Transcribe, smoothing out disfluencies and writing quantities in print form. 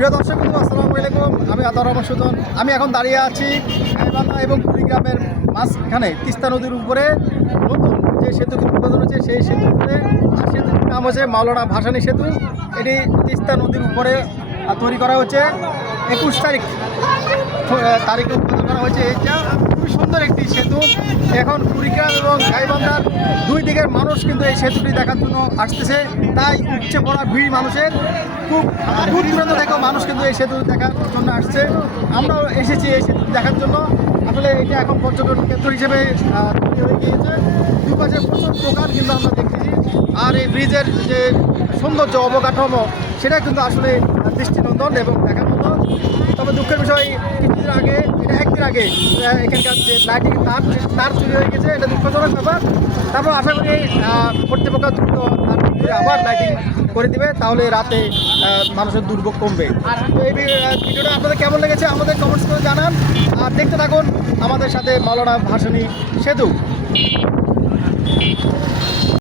প্রিয় দর্শক বন্ধু, আসসালামু আলাইকুম। আমি আতাউর রহমান সুজন। আমি এখন দাঁড়িয়ে আছি গাইবান্ধা এবং কুড়িগ্রামের মাঝখানে তিস্তা নদীর উপরে নতুন যে সেতুটি উদ্বোধন হচ্ছে সেই সেতুর উপরে। আর সেতুটির নাম হচ্ছে মাওলানা ভাসানী সেতু। এটি তিস্তা নদীর উপরে তৈরি করা হচ্ছে 21 তারিখে উদ্বোধন করা হয়েছে। এটা খুবই সুন্দর একটি সেতু। এখন কুড়িগ্রাম এবং গাইবান্ধার দুই দিকের মানুষ কিন্তু এই সেতুটি দেখার জন্য আসতেছে। তাই উপচে পড়া ভিড় মানুষের, খুব দূর দূরান্ত থেকেও মানুষ কিন্তু এই সেতু দেখার জন্য আসছে। আমরাও এসেছি এই সেতু দেখার জন্য। আসলে এটা এখন পর্যটন কেন্দ্র হিসেবে তৈরি হয়ে গিয়েছে। দুপাশে প্রচুর দোকান কিন্তু আমরা দেখতেছি। আর এই ব্রিজের যে সৌন্দর্য অবকাঠামো সেটা কিন্তু আসলে দৃষ্টিনন্দন এবং দেখার মতো। তবে দুঃখের বিষয়, কিছুদিন আগে, এটা একদিন আগে এখানকার যে লাইটিং তার চুরি হয়ে গেছে। এটা দুঃখজনক ব্যাপার। তারপর আশা করি কর্তৃপক্ষ দ্রুত তার করে আবার লাইটিং করে দিবে, তাহলে রাতে মানুষের দুর্ভোগ কমবে। তো এই ভিডিওটা আপনাদের কেমন লেগেছে আমাদের কমেন্টস করে জানান। আর দেখতে থাকুন আমাদের সাথে মাওলানা ভাসানী সেতু।